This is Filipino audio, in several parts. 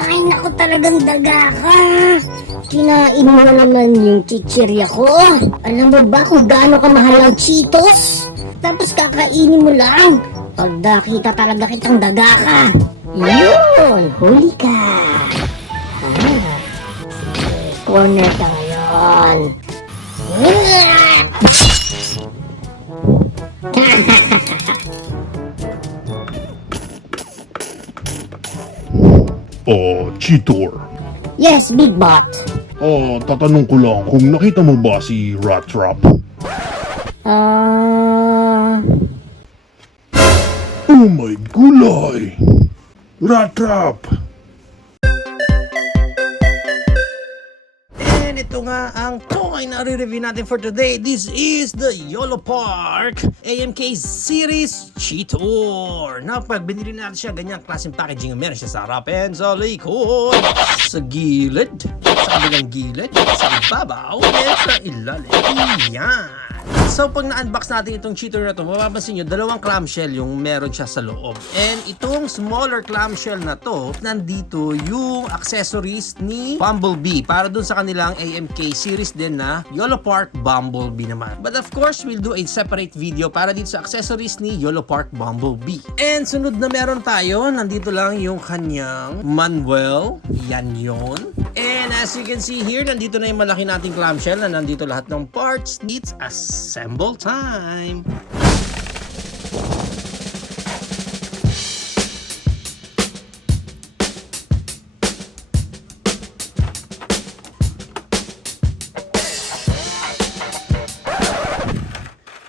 Ay, naku, talagang daga ka. Kinain mo na naman yung chichirya ko. Alam mo ba kung gaano kamahal ang Cheetos? Tapos kakainin mo lang. Pag nakita talaga kitang daga ka. Yun, huli ka. Corner ka ngayon. Cheetor. Yes, Big Bot. Tatanong ko lang kung nakita mo ba si Rat Trap? Oh my gulay! Rat Trap! And ito nga ang toy na re-review natin for today. This is the YOLO Park AMK Series Cheetor. Na pag binili natin siya, ganyang klaseng packaging. Meron siya sa harap and sa likod, sa gilid, sa kabilang gilid, sa ibabaw, and sa ilalim. Yan. So pag na-unbox natin itong cheater na to, mapapansin nyo, dalawang clamshell yung meron siya sa loob. And itong smaller clamshell na to, nandito yung accessories ni Bumblebee para dun sa kanilang AMK series din na YOLO Park Bumblebee naman. But of course, we'll do a separate video para dito sa accessories ni YOLO Park Bumblebee. And sunod na meron tayo, nandito lang yung kanyang manual. Yan yun. And as you can see here, nandito na yung malaki nating clamshell na nandito lahat ng parts. It's assemble time!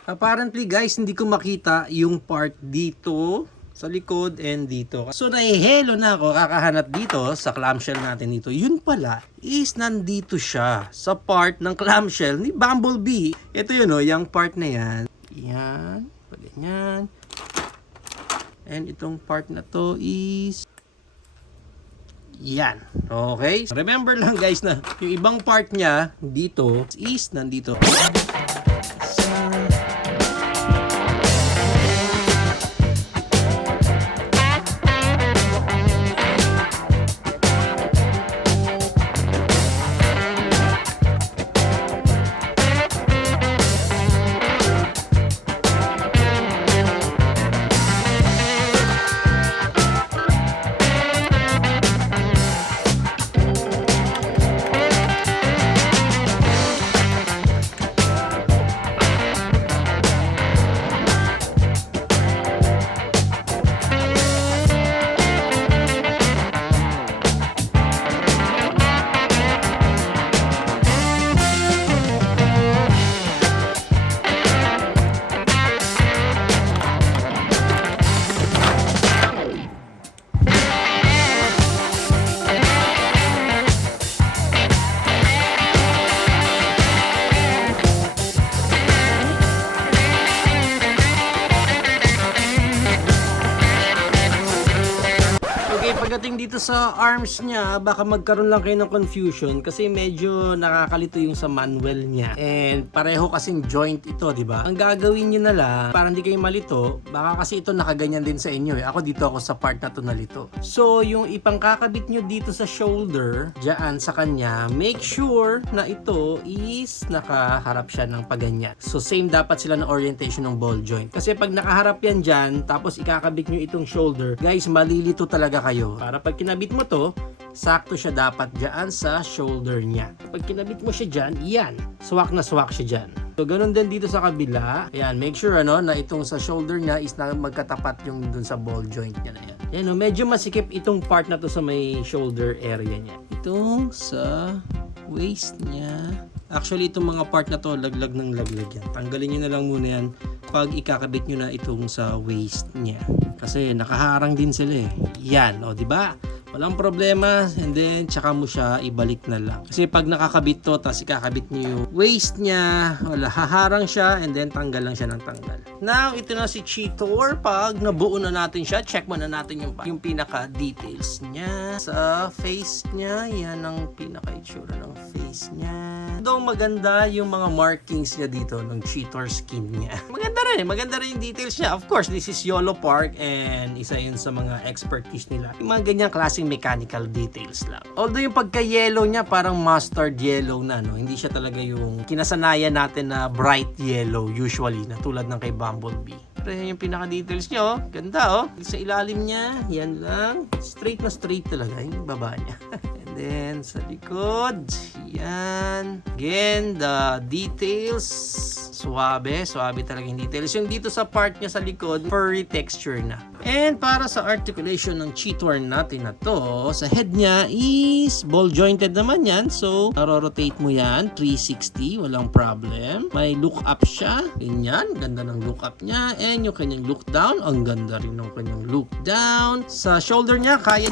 Apparently guys, hindi ko makita yung part dito sa likod and dito. So nahihelo na ako kakahanap dito sa clamshell natin dito. Yun pala is nandito siya sa part ng clamshell ni Bumblebee. Ito yun yung part na yan. Yan, ganyan. And itong part na to is yan. Okay? Remember lang guys na yung ibang part niya dito is nandito. Pagdating dito sa arms niya, baka magkaroon lang kayo ng confusion kasi medyo nakakalito yung sa manual niya. And pareho kasing joint ito, di ba? Ang gagawin niyo na lang, para hindi kayo malito, baka kasi ito nakaganyan din sa inyo. Ako dito ako sa part na to nalito. So, yung ipangkakabit niyo dito sa shoulder, diyan sa kanya, make sure na ito is nakaharap siya ng paganyan. So, same dapat sila ng orientation ng ball joint. Kasi pag nakaharap yan dyan, tapos ikakabit niyo itong shoulder, guys, malilito talaga kayo. Para pag kinabit mo to, sakto siya dapat dyan sa shoulder niya. Pag kinabit mo siya dyan, yan. Swak na swak siya dyan. So, ganun din dito sa kabila. Ayan, make sure na itong sa shoulder niya is na magkatapat yung dun sa ball joint niya na yan. Ayan, medyo masikip itong part na to sa may shoulder area niya. Itong sa waist niya. Actually, itong mga part na to, laglag ng laglag yan. Tanggalin nyo na lang muna yan pag ikakabit nyo na itong sa waist niya. Kasi nakaharang din sila eh. Yan, o diba? Walang problema, and then tsaka mo siya ibalik na lang. Kasi pag nakakabit to, tapos ikakabit nyo yung waist niya, wala, haharang siya, and then tanggal lang siya ng tanggal. Now, ito na si Cheetor. Pag nabuo na natin siya, check muna natin yung pinaka-details niya. Sa face niya, yan ang pinaka-itsura ng face niya. Though maganda yung mga markings niya dito ng cheater skin niya. Maganda rin yung details niya. Of course, this is YOLO Park and isa yun sa mga expertise nila. Yung mga ganyang klaseng mechanical details lang. Although yung pagka-yellow niya parang mustard yellow na, no? Hindi siya talaga yung kinasanayan natin na bright yellow usually na tulad ng kay Bumblebee. Pero yan yung pinaka-details niya, oh. Ganda, oh. Sa ilalim niya, yan lang. Straight na straight talaga yung baba niya. And then, sa likod, yan. Again, the details. Suabe talaga yung details. Yung dito sa part niya sa likod, furry texture na. And para sa articulation ng cheater natin na to, sa head niya is ball jointed naman yan. So, naro-rotate mo yan, 360, walang problem. May look up siya, ganyan, ganda ng look up niya. And yung kanyang look down, ang ganda rin ng kanyang look down. Sa shoulder niya, kaya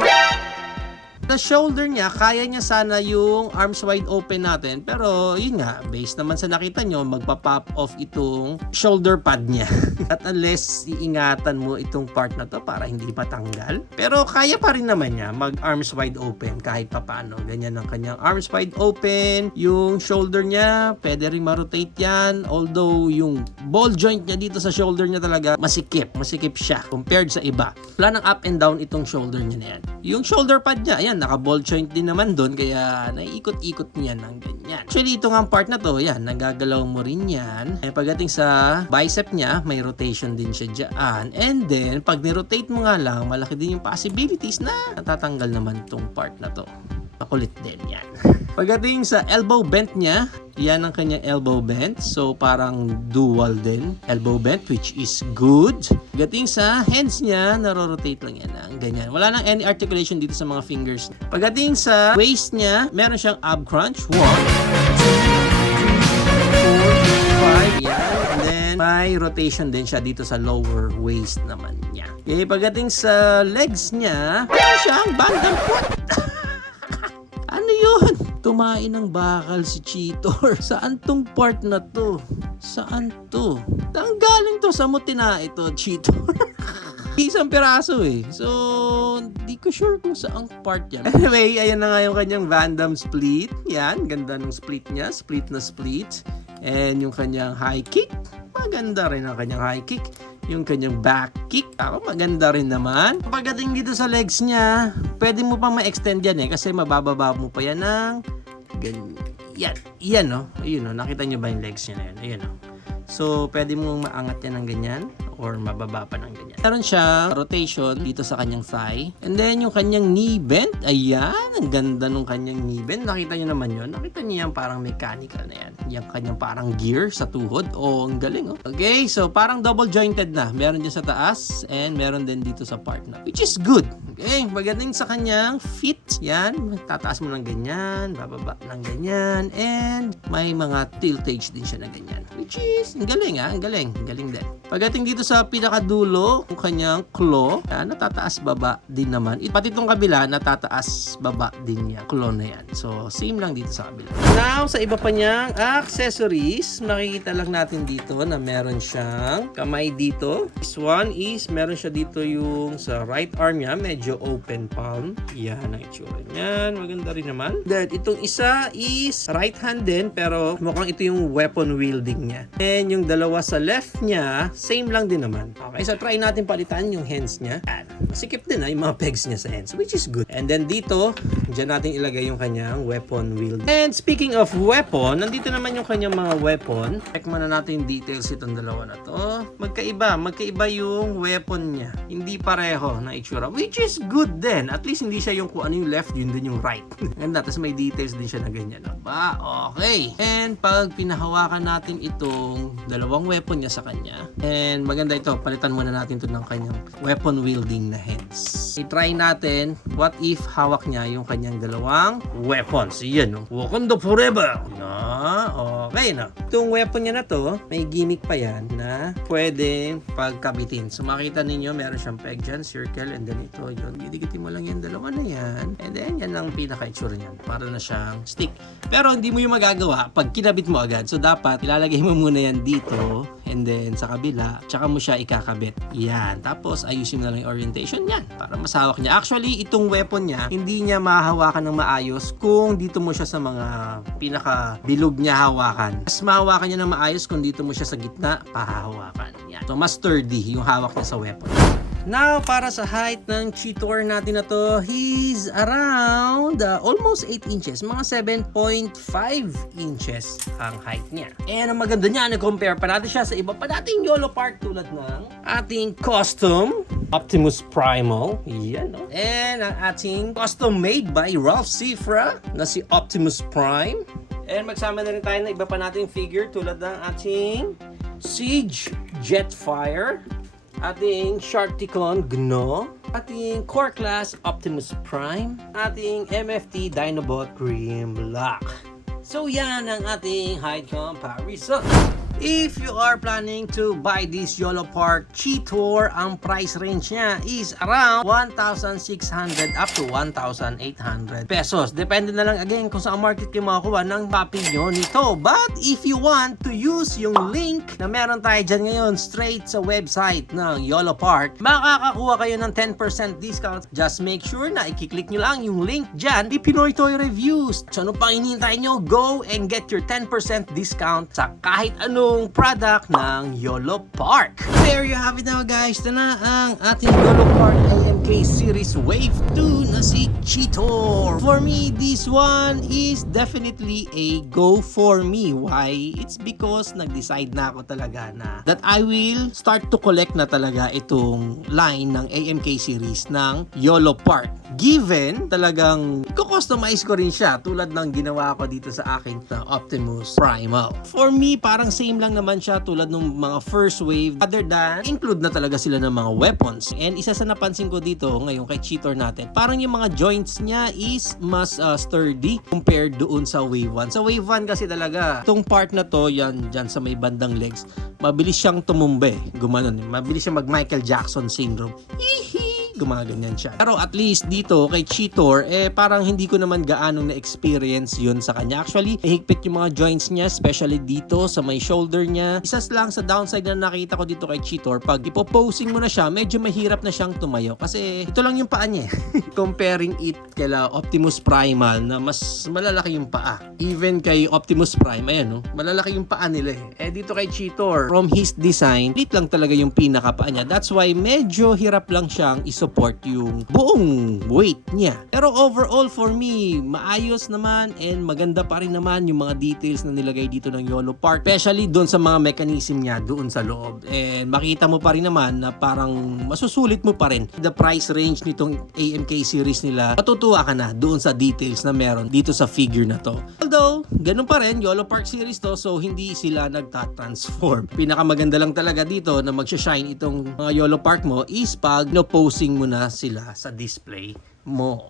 niya sana yung arms wide open natin. Pero yun nga, based naman sa nakita nyo, magpa-pop off itong shoulder pad niya. At unless iingatan mo itong part na to para hindi patanggal. Pero kaya pa rin naman niya mag arms wide open kahit papano. Ganyan ang kanyang arms wide open. Yung shoulder niya, pwede rin ma-rotate yan. Although yung ball joint niya dito sa shoulder niya talaga masikip siya compared sa iba. Wala ng up and down itong shoulder niya na yan. Yung shoulder pad niya, ayan, naka-ball joint din naman doon kaya naiikot-ikot niya ng ganyan. Actually, ito nga part na to, yan, nagagalaw mo rin yan. Eh, pagdating sa bicep niya, may rotation din siya dyan. And then, pag ni-rotate mo nga lang, malaki din yung possibilities na natatanggal naman tong part na to. Makulit din yan. Pagdating sa elbow bend niya, yan ang kanyang elbow bend. So, parang dual din. Elbow bend, which is good. Pagdating sa hands niya, naro-rotate lang yan. Ganyan. Wala nang any articulation dito sa mga fingers. Pagdating sa waist niya, meron siyang ab crunch. 1, 2, 3, 4, 5. Yan. And then, may rotation din siya dito sa lower waist naman niya. Okay, pagdating sa legs niya, meron siyang bandang foot. Ano yun? Tumain ng bakal si Cheetor. Saan tong part na to? Saan to? Tanggaling to sa mutina ito, Cheetor. Isang piraso eh. So, di ko sure kung saang part yan. Anyway, ayan na nga yung kanyang Van Damme split. Yan, ganda ng split niya. Split na split. And yung kanyang high kick. Maganda rin ang kanyang high kick. Yung kanyang back kick, maganda rin naman. Pagdating dito sa legs niya, pwede mo pang ma-extend yan eh, kasi mabababa mo pa yan ng ganyan. Yan, no? Ayun, no? Nakita nyo ba yung legs niya na yan? Ayun, no? So, pwede mong maangat yan ng ganyan or mababa pa ng ganyan. Meron siya rotation dito sa kanyang thigh. And then, yung kanyang knee bend. Ayan, ang ganda nung kanyang knee bend. Nakita nyo naman yun. Nakita nyo yan parang mechanical na yan. Yung kanyang parang gear sa tuhod. Oh, ang galing, oh. Okay, so parang double jointed na. Meron dyan sa taas and meron din dito sa part na. Which is good. Okay, pagdating sa kanyang feet. Yan, tataas mo ng ganyan, bababa ng ganyan. And may mga tiltage din siya na ganyan. Which is, ang galing, ang galing. Ang galing din. Pagdating dito sa pinakadulo, yung kanyang claw, natataas baba din naman. Pati itong kabila, natataas baba din niya. Claw na yan. So, same lang dito sa kabila. Now, sa iba pa niyang accessories, makikita lang natin dito na meron siyang kamay dito. This one is, meron siya dito yung sa right arm niya, medyo open palm. Yan ang itsura niyan. Maganda rin naman. Then, itong isa is right hand din, pero mukhang ito yung weapon wielding niya. And yung dalawa sa left niya, same lang din naman. Okay, so try natin palitan yung hands niya. Masikip din yung mga pegs niya sa hands, which is good. And then dito, dyan natin ilagay yung kanyang weapon wield. And speaking of weapon, nandito naman yung kanyang mga weapon. Check muna natin yung details itong dalawa na to. Magkaiba yung weapon niya. Hindi pareho na itsura, which is good din. At least hindi siya yung kung ano yung left, yun din yung right. Ganda, tapos may details din siya na ganyan. Ba, okay. And pag pinahawakan natin itong dalawang weapon niya sa kanya, and maganda ito, palitan muna natin ito ng kanyang weapon wielding na hands. I-try natin, what if hawak niya yung kanyang dalawang weapons. Yan, no? Wakanda forever! Na, Okay, no? Itong weapon niya na to, may gimmick pa yan na pwedeng pagkabitin. So, makita ninyo, meron siyang peg dyan, circle, and then ito, yun. Didikitin mo lang yung dalawa na yan. And then, yan ang pinaka-itsura niyan. Para na siyang stick. Pero, hindi mo yung magagawa pag kinabit mo agad. So, dapat, ilalagay mo muna yan dito, and then, sa kabila, tsaka mo siya ikakabit. Yan. Tapos, ayusin mo na lang yung orientation yan para masawak niya. Actually, itong weapon niya, hindi niya mahahawakan ng maayos kung dito mo siya sa mga pinaka-bilog niya hawakan. Mas mahawakan niya ng maayos kung dito mo siya sa gitna, pahahawakan. Yan. So, mas sturdy yung hawak niya sa weapon. Now, para sa height ng Cheetor natin na to, he's around almost 8 inches. Mga 7.5 inches ang height niya. And ang maganda niya, compare pa natin siya sa iba pa nating YOLO Park tulad ng ating custom Optimus Primal. Yan, no? And ang ating custom made by Ralph Cifra na si Optimus Prime. And magsama na rin tayo ng iba pa nating figure tulad ng ating Siege Jetfire, ating Sharkticon Gno, ating Core Class Optimus Prime, ating MFT Dinobot Grimlock. So yan ang ating height comparison. If you are planning to buy this YOLO Park Cheetor, ang price range niya is around 1,600 up to 1,800 pesos. Depende na lang again kung saan market kayo makakuha ng copy nyo nito. But if you want to use yung link na meron tayo dyan ngayon straight sa website ng YOLO Park, makakakuha kayo ng 10% discount. Just make sure na i-click nyo lang yung link dyan, di Pinoy Toy Reviews. So ano pang hinihintay nyo? Go and get your 10% discount sa kahit ano product ng YOLO Park. There you have it now guys. Ito na ang ating YOLO Park AMK Series Wave 2 na si Cheetor. For me, this one is definitely a go for me. Why? It's because nag-decide na ako talaga na that I will start to collect na talaga itong line ng AMK series ng YOLO Park. Given talagang i-customize ko rin siya tulad ng ginawa ko dito sa aking Optimus Primal. For me, parang same lang naman siya tulad ng mga first wave other than include na talaga sila ng mga weapons. And isa sa napansin ko dito ngayon kay Cheetor natin, parang yung mga joints niya is mas sturdy compared doon sa wave 1. Sa wave 1 kasi talaga, itong part na to, yan dyan sa may bandang legs, mabilis siyang tumumbe. Gumanon. Mabilis siyang mag Michael Jackson syndrome. Hihi! Gumaganyan siya. Pero at least dito kay Cheetor, parang hindi ko naman gaanong na-experience yun sa kanya. Actually, higpit yung mga joints niya, especially dito sa may shoulder niya. Isa lang sa downside na nakita ko dito kay Cheetor, pag ipoposing mo na siya, medyo mahirap na siyang tumayo. Kasi ito lang yung paa niya. Comparing it kay Optimus Primal na mas malalaki yung paa. Even kay Optimus Prime, ayan no, malalaki yung paa nila dito kay Cheetor, from his design, lit lang talaga yung pinakapaa niya. That's why medyo hirap lang siyang support yung buong weight niya. Pero overall for me, maayos naman and maganda pa rin naman yung mga details na nilagay dito ng YOLO Park. Especially doon sa mga mechanism niya doon sa loob. And makita mo pa rin naman na parang masusulit mo pa rin the price range nitong AMK series nila. Matutuwa ka na doon sa details na meron dito sa figure na to. Although, ganun pa rin, YOLO Park series to, so hindi sila nagta-transform. Pinakamaganda lang talaga dito na magsha-shine itong mga YOLO Park mo is pag no-posing mo na sila sa display mo.